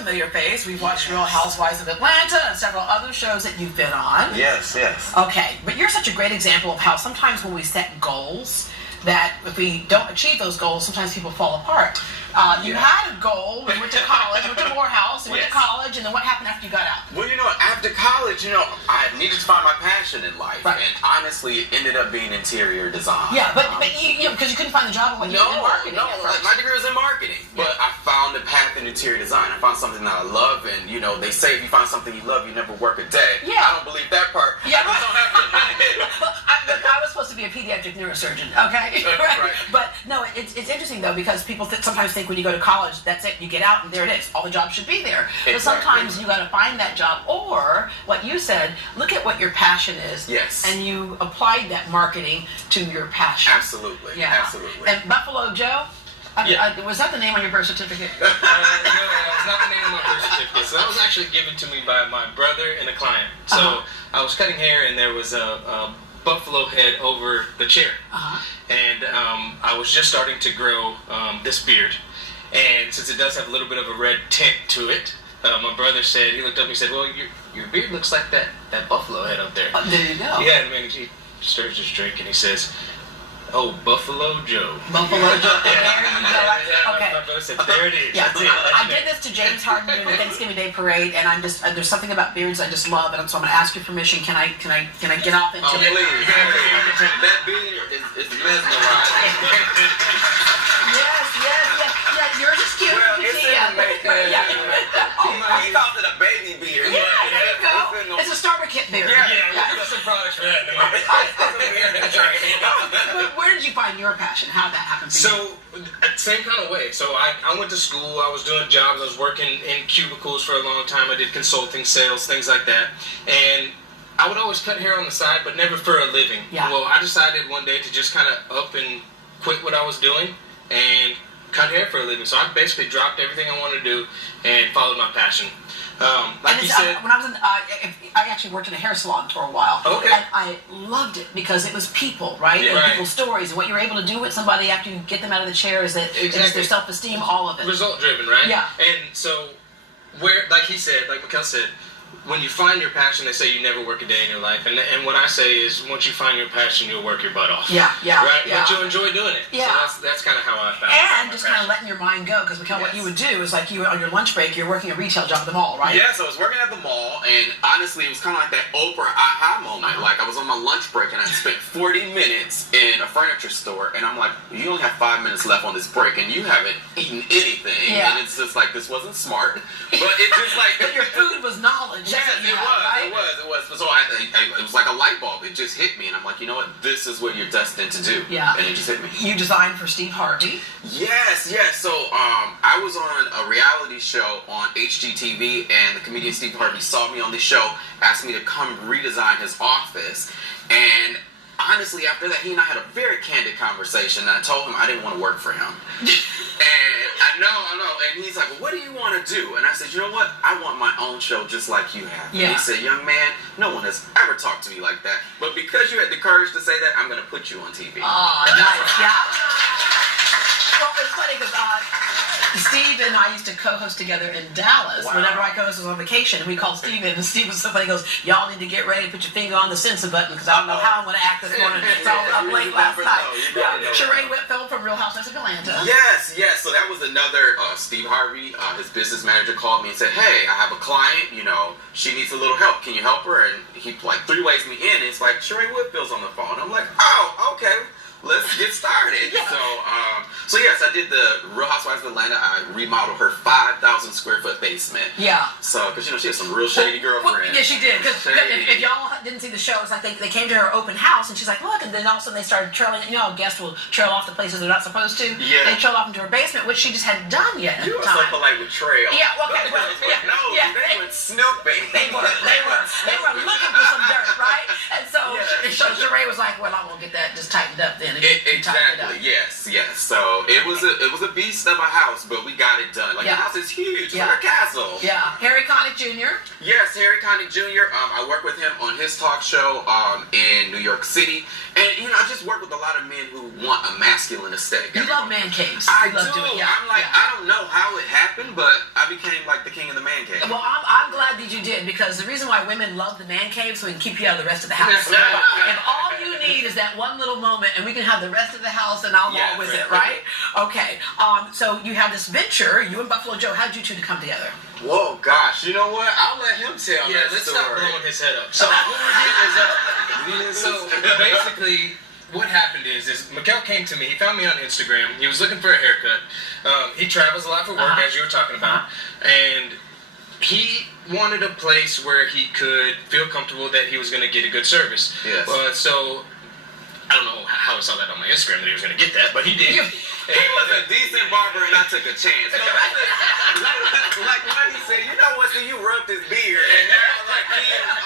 familiar face. We've watched Real Housewives of Atlanta and several other shows that you've been on. Yes, yes. Okay, but you're such a great example of how sometimes when we set goals, that if we don't achieve those goals, sometimes people fall apart. You had a goal, you went to college, you went to Morehouse, you went to college, and then what happened after you got out? Well, after college, I needed to find my passion in life. Right. And honestly, it ended up being interior design. Yeah, but because you couldn't find a job in what you did in marketing. No, at first. my degree was in marketing. But I found a path in interior design. I found something that I love, and, they say if you find something you love, you never work a day. Yeah. I don't believe that part. Yeah, I just don't have to. I was supposed to be a pediatric neurosurgeon, okay? Right. But no, it's interesting though, because people sometimes think when you go to college, that's it, you get out and there it is. All the jobs should be there. Exactly. But sometimes you got to find that job, or what you said, look at what your passion is. Yes. And you applied that marketing to your passion. Absolutely. Yeah. Absolutely. And Buffalo Joe, was that the name on your birth certificate? No, that was not the name of my birth certificate. So that was actually given to me by my brother and a client. So I was cutting hair and there was a buffalo head over the chair. And I was just starting to grow this beard. And since it does have a little bit of a red tint to it, my brother said, he looked up and he said, well, your beard looks like that buffalo head up there. There you go. Yeah, and then he stirs his drink and he says, oh, Buffalo Joe. Buffalo Joe. There you go. Okay. My brother said, there it is. Yeah, That's it. I did this to James Harden during the Thanksgiving Day Parade, and I'm just there's something about beards I just love, and so I'm going to ask your permission. Can I get off into it? Please. That beard is mesmerizing. Yes. Yours is cute. Well, it's in the makeup. He calls it a baby beard. Yeah, there you go. It's a starter kit beard. Yeah, there's some products for that. But where did you find your passion? How did that happen for you? So, same kind of way. So I went to school, I was doing jobs, I was working in cubicles for a long time, I did consulting, sales, things like that. And I would always cut hair on the side, but never for a living. Yeah. Well, I decided one day to just kind of up and quit what I was doing and cut hair for a living. So I basically dropped everything I wanted to do and followed my passion. Like you said, when I was I actually worked in a hair salon for a while. Okay. And I loved it because it was people, right? Yeah, and right. people's stories, and what you're able to do with somebody after you get them out of the chair is that it's Exactly. their self-esteem, all of it. result driven, right? Yeah. And so, like he said, like Mikkel said, when you find your passion, they say you never work a day in your life. And what I say is, once you find your passion, you'll work your butt off. Yeah. Right? Yeah. But you'll enjoy doing it. Yeah. So that's kind of how I found And my just kind of passion. letting your mind go, because Mikkel, what Yes. you would do is like you on your lunch break, you're working a retail job at the mall, right? Yeah, so I was working at the mall, and honestly, it was kind of like that Oprah aha moment. Like, I was on my lunch break, and I spent 40 minutes in a furniture store, and I'm like, you only have 5 minutes left on this break, and you haven't eaten anything. Yeah. And it's just like, this wasn't smart, but it's just like... But your food was knowledge. Yes, That's what you it had, was. right? It was. So it was like a light bulb. It just hit me, and I'm like, you know what? This is what you're destined to do. Yeah. And it just hit me. You designed for Steve Harvey. Yes. So I was on a reality show on HGTV, and the comedian Steve Harvey saw me on the show, asked me to come redesign his office, and honestly, after that, he and I had a very candid conversation, and I told him I didn't want to work for him. And I know. And he's like, well, what do you want to do? And I said, you know what? I want my own show just like you have. Yeah. And he said, young man, no one has ever talked to me like that. But because you had the courage to say that, I'm going to put you on TV. Oh, nice. Yeah. Well, it's funny because Steve and I used to co-host together in Dallas. Wow. Whenever I co-host was on vacation, we called Steve in, and Steve was so funny. He goes, y'all need to get ready, put your finger on the censor button, because I don't know how I'm going to act this morning. So I'm late last night. Sheree Whitfield from Real Housewives of Atlanta. Yes. So that was another Steve Harvey, his business manager, called me and said, hey, I have a client, she needs a little help. Can you help her? And he like three-ways me in, and it's like, Sheree Whitfield's on the phone. I'm like, oh, okay. Let's get started. Yeah. So yes, I did the Real Housewives of Atlanta. I remodeled her 5,000 square foot basement. Yeah. So, because she has some real shady girlfriends. Yeah, she did. Because Shady. if y'all didn't see the show, it's like they came to her open house, and she's like, look, and then all of a sudden they started trailing. Guests will trail off the places they're not supposed to. Yeah. They trailed off into her basement, which she just hadn't done yet at You the were so time. polite with trail. Yeah, okay, well, yeah, No, yeah, they went snooping. They were looking for some dirt, right? And so Yeah. Sheree was like, well, I'm going to get that just tightened up then. And you tightened it up. Exactly, yes. So So it was a beast of a house, but we got it done. Like the house is huge. It's like a castle. Yeah. Harry Connick Jr. Yes, Harry Connick Jr. I work with him on his talk show in New York City, and I just work with a lot of men who want a masculine aesthetic. You love man caves. I You love do. doing- yeah, I'm like, yeah. I don't know how it happened, but I became like the king of the man cave. Well, I'm glad that you did, because the reason why women love the man cave so we can keep you out of the rest of the house. If all you need is that one little moment and we can have the rest of the house, and I'm all with it, right? Okay. So you have this venture, you and Buffalo Joe. How did you two to come together? Whoa, gosh. You know what? I'll let him tell Yeah, that let's story. stop blowing his head up. So so basically, what happened is Mikkel came to me. He found me on Instagram. He was looking for a haircut. He travels a lot for work, as you were talking about, and he wanted a place where he could feel comfortable that he was going to get a good service. Yes. So I don't know how he saw that on my Instagram that he was going to get that, but he did. He was a decent barber, and I took a chance. Like Money said, you know what? So you rubbed his beard, and now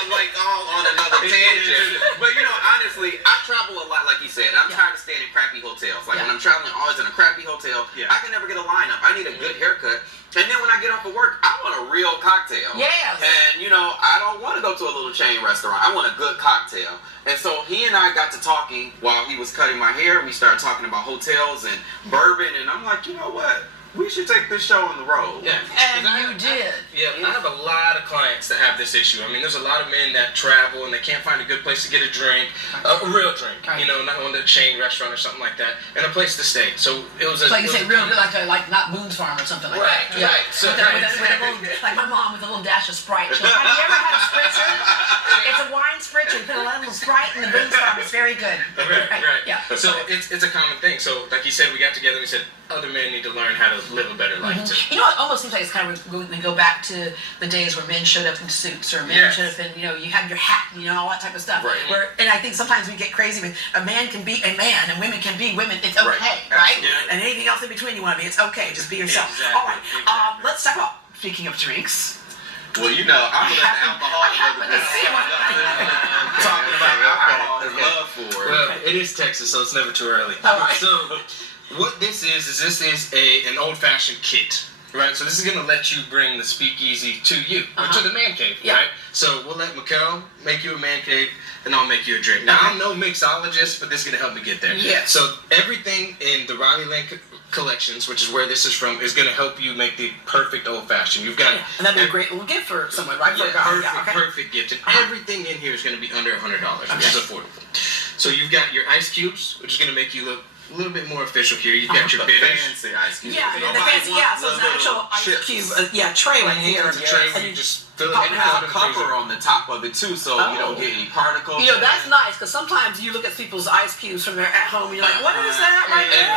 I'm like all on another tangent. But honestly, I travel a lot, like you said. I'm tired of staying in crappy hotels. Like when I'm traveling, always in a crappy hotel. I can never get a lineup. I need a good haircut. And then when I get off of work, I want a real cocktail. Yes. And I don't want to go to a little chain restaurant. I want a good cocktail. And so he and I got to talking while he was cutting my hair. We started talking about hotels and bourbon, and I'm like, you know what? We should take this show on the road. Yeah. And you did. Yeah, I have a lot of clients that have this issue. I mean, there's a lot of men that travel and they can't find a good place to get a drink, a real drink, not on the chain restaurant or something like that, and a place to stay. So it was a... So you say real, like not Boone's Farm or something like that. Right, right. So, with a little, like my mom with a little dash of Sprite. She's like, have you ever had a spritzer? It's a wine spritzer. You put a little Sprite in the Boone's Farm. It's very good. Right. Yeah. So it's a common thing. So like you said, we got together and we said, other men need to learn how to live a better life too. It almost seems like it's kind of going to go back to the days where men showed up in suits, or men showed up in, you had your hat, all that type of stuff. Right. And I think sometimes we get crazy with a man can be a man and women can be women. It's okay, right? Yeah. And anything else in between you want to be, it's okay. Just be yourself. Exactly. All right. Let's talk about, speaking of drinks. Well, I'm going to let the alcoholic talking about alcohol, his love for it. Well, it is Texas, so it's never too early. All right. So what this is an old-fashioned kit. Right, so this is going to let you bring the speakeasy to you, or to the man cave, right? So we'll let Mikkel make you a man cave, and I'll make you a drink. Now, I'm no mixologist, but this is going to help me get there. Yeah. So everything in the Riley Lane Collections, which is where this is from, is going to help you make the perfect old-fashioned. You've got... And that'd be a great little gift for someone, right? For a guy. Perfect gift. And everything in here is going to be under $100, which is affordable. So you've got your ice cubes, which is going to make you look a little bit more official here. You've got your bitters. Fancy ice cube. Yeah, the fancy, so it's an actual ice cube, tray right here. It's a tray where And you just fill it And it has a in the cover freezer. on the top of it too, so you don't get any particles. That's nice, because sometimes you look at people's ice cubes from their at home and you're like, what is that right there?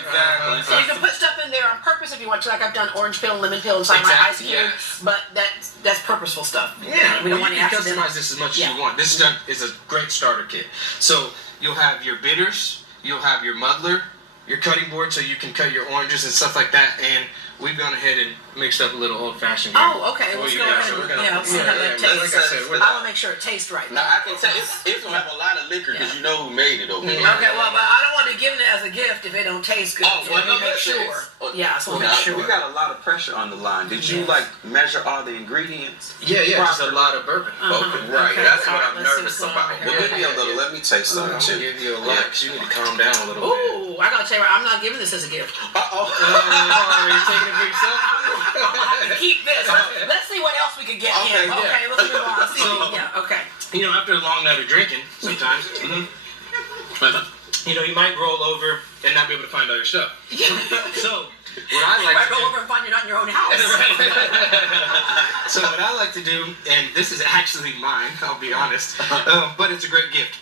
Exactly. So you can put stuff in there on purpose if you want to. Like I've done orange peel and lemon peel inside my ice cube, but that's purposeful stuff. Yeah, we don't want you to can accidentally. customize this as much as you want. This is a great starter kit. So you'll have your bitters, you'll have your muddler, your cutting board, so you can cut your oranges and stuff like that. And we've gone ahead and mixed up a little old fashioned. Oh, okay. Let's go ahead and see how that tastes. Like I said, I want to make sure it tastes right. Now I can tell it's gonna have a lot of liquor because you know who made it over here. Okay, well, but I don't want to give it as a gift if it don't taste good. Oh, well, Let me no, make listen, sure. Yeah, I just want to Now, make sure. we got a lot of pressure on the line. Did you measure all the ingredients? Yeah, just a lot of bourbon. Okay, right. Okay. That's what All I'm right, let's nervous see what's going about. on Well, here. give me a little. Let me taste I'm something gonna too. give you a lot because you need to calm down a little bit. Ooh, I gotta tell you, I'm not giving this as a gift. Uh-oh. Are you taking it for yourself? Keep this. Let's see what else we can get Okay, him. yeah. Okay, let's move on. See, So- okay. After a long night of drinking, sometimes, you might roll over and not be able to find all your stuff. So, what I You like might to roll do... over and find you're not in your own house. So what I like to do, and this is actually mine, I'll be honest, but it's a great gift.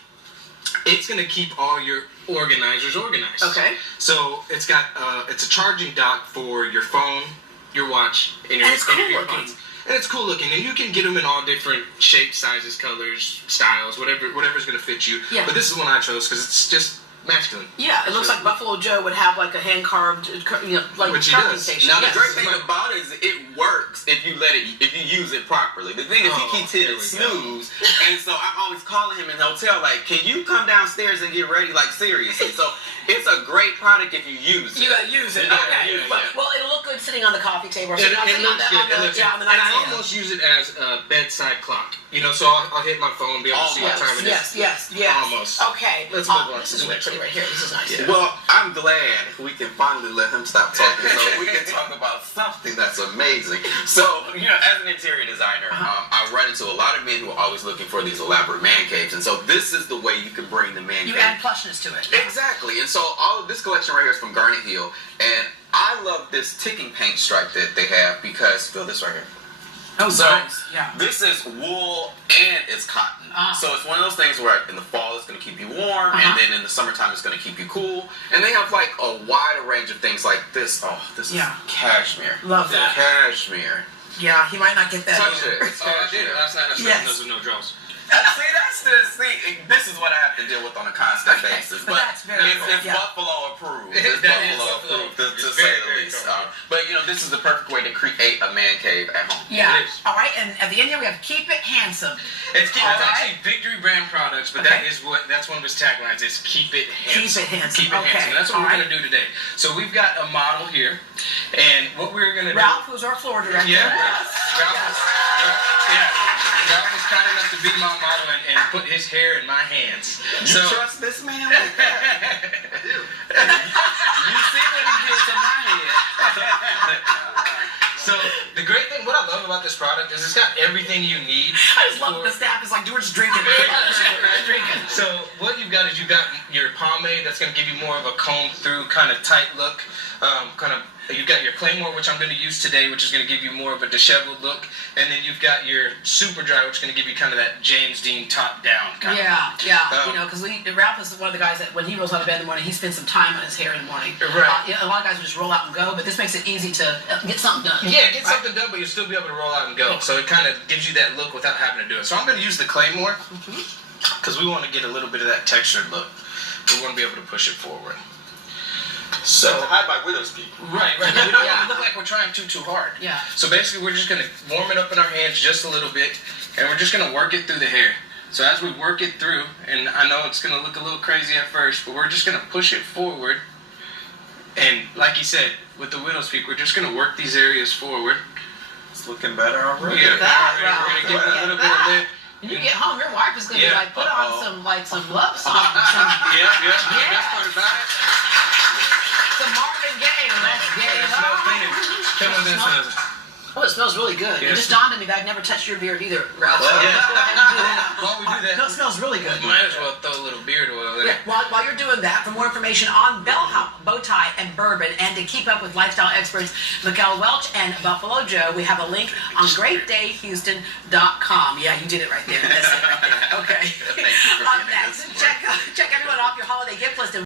It's going to keep all your organizers organized. Okay. So it's got it's a charging dock for your phone, your watch, and your And it's cool your looking. earbuds. And it's cool looking, and you can get them in all different shapes, sizes, colors, styles, whatever's going to fit you. Yeah. But this is one I chose because it's just masculine. Yeah, it looks like Buffalo Joe would have like a hand carved, like Which he trucking does. station. Now the Yes. great thing about it is it works if you use it properly. The thing is he keeps hitting snooze, and so I'm always calling him in the hotel like, can you come downstairs and get ready? Like seriously. So it's a great product if you use it. You gotta use it. Yeah, Okay. yeah. Well, it'll look good sitting on the coffee table. Or It sitting on looks good. It looks good. on the And I nightstand. almost use it as a bedside clock. So I'll hit my phone, be able to see what time it is. Yes. Almost. Okay. Let's move on This to is the really next pretty one. right here. This is nice. Yeah. Well, I'm glad we can finally let him stop talking so we can talk about something that's amazing. So, as an interior designer, I run into a lot of men who are always looking for these elaborate man caves. And so this is the way you can bring the man You cave. add plushness to it. Exactly. And so all of this collection right here is from Garnet Hill. And I love this ticking paint stripe that they have because, feel this right here. Oh, So nice. Yeah. this is wool and it's cotton. So it's one of those things where in the fall it's going to keep you warm, and then in the summertime it's going to keep you cool. And they have like a wide range of things like this. Oh, this is cashmere. Love that. Cashmere. Yeah, he might not get that. Touch either. it. It's Oh, I did cashmere. it last night. I slept in those with no drawers. This is what I have to deal with on a constant basis. But that's very it's, cool. it's Yeah. Buffalo approved. That It's is Buffalo Buffalo approved, to approved. say Very, the very least. cool. But this is the perfect way to create a man cave at home. Yeah. It is. All right, and at the end here we have keep it handsome. It's All right. actually Victory Brand products, but Okay. that's one of his taglines. Is keep it handsome. Keep it handsome. Keep it Okay. handsome. That's what All we're right. gonna do today. So we've got a model here, and what we're gonna Ralph, who's our floor director. do. Ralph was kind enough to be my model and put his hair in my hands. You trust this man like that? You see what he did to my head. So the great thing, what I love about this product is it's got everything you need. I just love the staff is like, we're just drinking. We're just drinking. So what you've got is you've got your pomade that's going to give you more of a combed through kind of tight look. You've got your Claymore, which I'm going to use today, which is going to give you more of a disheveled look. And then you've got your Super Dry, which is going to give you kind of that James Dean top down kind of. Yeah. Because Ralph is one of the guys that when he rolls out of bed in the morning, he spends some time on his hair in the morning. Right. A lot of guys will just roll out and go, but this makes it easy to get something done. Yeah, get something done, but you'll still be able to roll out and go. So it kind of gives you that look without having to do it. So I'm going to use the Claymore because we want to get a little bit of that textured look. We want to be able to push it forward. So hide by widow's peak. Right. We don't want to look like we're trying too hard. Yeah. So basically, we're just going to warm it up in our hands just a little bit, and we're just going to work it through the hair. So as we work it through, and I know it's going to look a little crazy at first, but we're just going to push it forward. And like you said, with the widow's peak, we're just going to work these areas forward. It's looking better already. Yeah, that, we're going to give it a little bit of lift. When you get home, your wife is going to be like, put on some love songs. Yeah. The best part about it. Some Marvin Gaye. Let's get it Smells on. cleaning. Tell them this smells. Oh, it smells really good. It Yes. just dawned on me that I've never touched your beard either, Ralph. Well, So yeah. go ahead and do that. While we do that, No, it smells really good. might as well throw a little beard oil in Yeah, it. while you're doing that, for more information on bellhop, bow tie, and bourbon, and to keep up with lifestyle experts Miguel Welch and Buffalo Joe, we have a link on GreatDayHouston.com. Yeah, you did it right there. That's it right there. Okay. Thank you for Up giving next, this check everyone off your holiday gift list. And